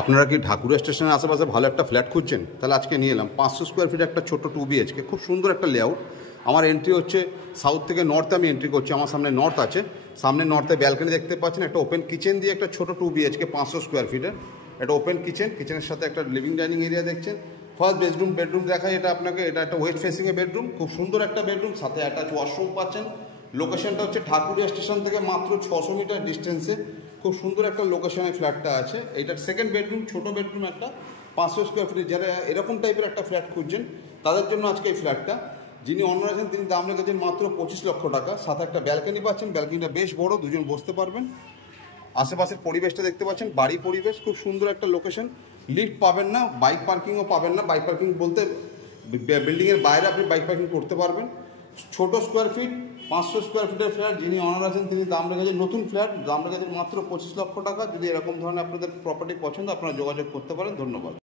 আপনারা কি ঢাকুরিয়া স্টেশনের আশেপাশে ভালো একটা ফ্ল্যাট খুঁজছেন? তাহলে আজকে নিয়ে এলাম 500 স্কোয়ার ফিট একটা ছোট 2 BHK, খুব সুন্দর একটা লেআউট। আমার এন্ট্রি হচ্ছে সাউথ থেকে নর্থে, আমি এন্ট্রি করছি। আমার সামনে নর্থ আছে, সামনে নর্থে ব্যালকনি দেখতে পাচ্ছেন, একটা ওপেন কিচেন দিয়ে একটা ছোট 2 BHK 500 স্কোয়ার ফিটের একটা ওপেন কিচেন। কিচেনের সাথে একটা লিভিং ডাইনিং এরিয়া দেখছেন। ফার্স্ট বেডরুম দেখায় এটা আপনাকে। এটা একটা ওয়েস্ট ফেসিংয়ে বেডরুম, খুব সুন্দর একটা বেডরুম, সাথে অ্যাটাচ ওয়াশরুম পাচ্ছেন। লোকেশনটা হচ্ছে ঢাকুরিয়া স্টেশন থেকে মাত্র 600 মিটার ডিস্টেন্সে। খুব সুন্দর একটা লোকেশনে ফ্ল্যাটটা আছে। এইটার সেকেন্ড বেডরুম, ছোট বেডরুম একটা 500 স্কোয়ার ফিটের। যারা এরকম টাইপের একটা ফ্ল্যাট খুঁজছেন তাদের জন্য আজকে এই ফ্ল্যাটটা। যিনি অনার আছেন তিনি দাম রেখেছেন মাত্র 25 লক্ষ টাকা। সাথে একটা ব্যালকনি পাচ্ছেন, ব্যালকনিটা বেশ বড়, দুজন বসতে পারবেন। আশেপাশের পরিবেশটা দেখতে পাচ্ছেন, বাড়ি পরিবেশ, খুব সুন্দর একটা লোকেশন। লিফট পাবেন না, বাইক পার্কিংও পাবেন না। বাইক পার্কিং বলতে বিল্ডিংয়ের বাইরে আপনি বাইক পার্কিং করতে পারবেন। ছোট স্কোয়ার ফিট 500 স্কোয়ার ফিটের ফ্ল্যাট, যিনি অনার আছেন তিনি দাম রেখেছেন, নতুন ফ্ল্যাট, দাম রেখেছেন মাত্র 25 লক্ষ টাকা। যদি এরকম ধরনের আপনাদের প্রপার্টি পছন্দ আপনারা যোগাযোগ করতে পারেন। ধন্যবাদ।